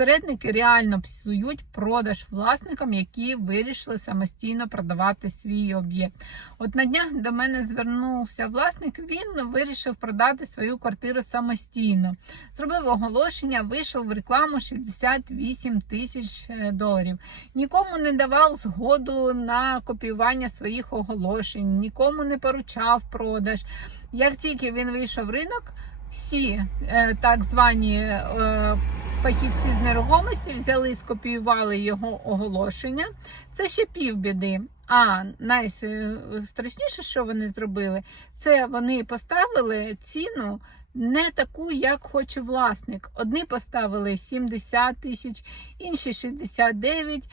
Посередники реально псують продаж власникам, які вирішили самостійно продавати свій об'єкт. От на днях до мене звернувся власник. Він вирішив продати свою квартиру самостійно. Зробив оголошення, вийшов в рекламу 68 тисяч е, доларів. Нікому не давав згоду на копіювання своїх оголошень, нікому не поручав продаж. Як тільки він вийшов в ринок, всі е, так звані е, фахівці з нерухомості взяли, скопіювали його оголошення. Це ще півбіди. А найстрашніше, що вони зробили, це вони поставили ціну не таку, як хоче власник. Одні поставили 70 тисяч, інші 69,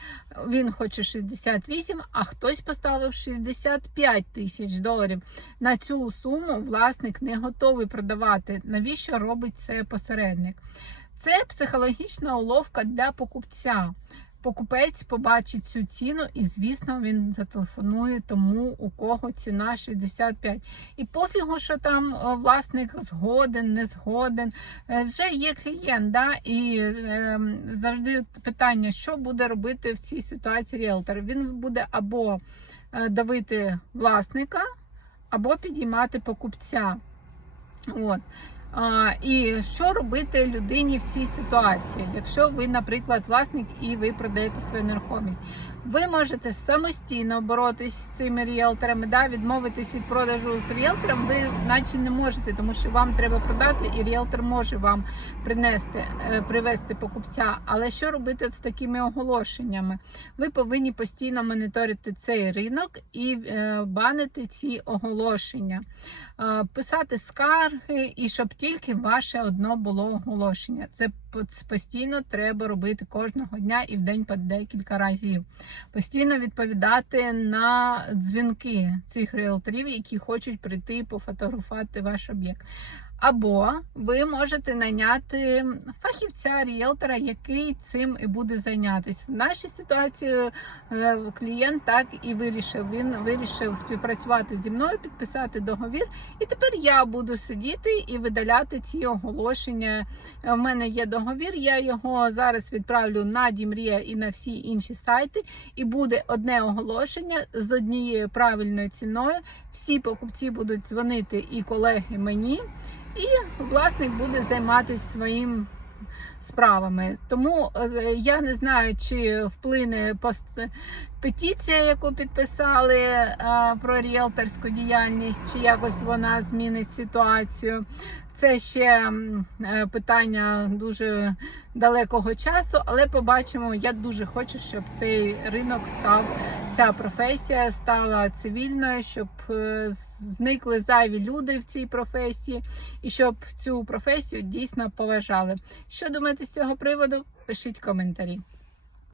він хоче 68, а хтось поставив 65 тисяч доларів. На цю суму власник не готовий продавати. Навіщо робить це посередник? Це психологічна уловка для покупця. Покупець побачить цю ціну, і, звісно, він зателефонує тому, у кого ціна 65. І пофігу, що там е, власник згоден, не згоден. Е, Вже є клієнт, да? і е, завжди питання, що буде робити в цій ситуації ріелтор. Він буде або е, давити власника, або підіймати покупця. От. І що робити людині в цій ситуації, якщо ви, наприклад, власник і ви продаєте свою нерухомість, ви можете самостійно боротись з цими ріелторами, да, відмовитись від продажу з ріелтором, ви наче не можете, тому що вам треба продати, і ріелтор може вам принести, е, привести покупця. Але що робити з такими оголошеннями? Ви повинні постійно моніторити цей ринок і е, банити ці оголошення. Писати скарги, і щоб тільки ваше одно було оголошення. Це постійно треба робити кожного дня і в день по декілька разів. Постійно відповідати на дзвінки цих риелторів, які хочуть прийти пофотографувати ваш об'єкт. Або ви можете найняти фахівця ріелтора, який цим і буде зайнятися. В нашій ситуації е, клієнт так і вирішив. Він вирішив співпрацювати зі мною, підписати договір. І тепер я буду сидіти і видаляти ці оголошення. У мене є договір. Я його зараз відправлю на Дімрія і на всі інші сайти. І буде одне оголошення з однією правильною ціною. Всі покупці будуть дзвонити і колеги мені. І власник буде займатися своїм справами. Тому е, я не знаю, чи вплине. Петиція, яку підписали е, про ріелторську діяльність, чи якось вона змінить ситуацію. Це ще е, питання дуже далекого часу, але побачимо. Я дуже хочу, щоб цей ринок став, ця професія стала цивільною, щоб е, зникли зайві люди в цій професії, і щоб цю професію дійсно поважали. Що думаєте з цього приводу? Пишіть коментарі.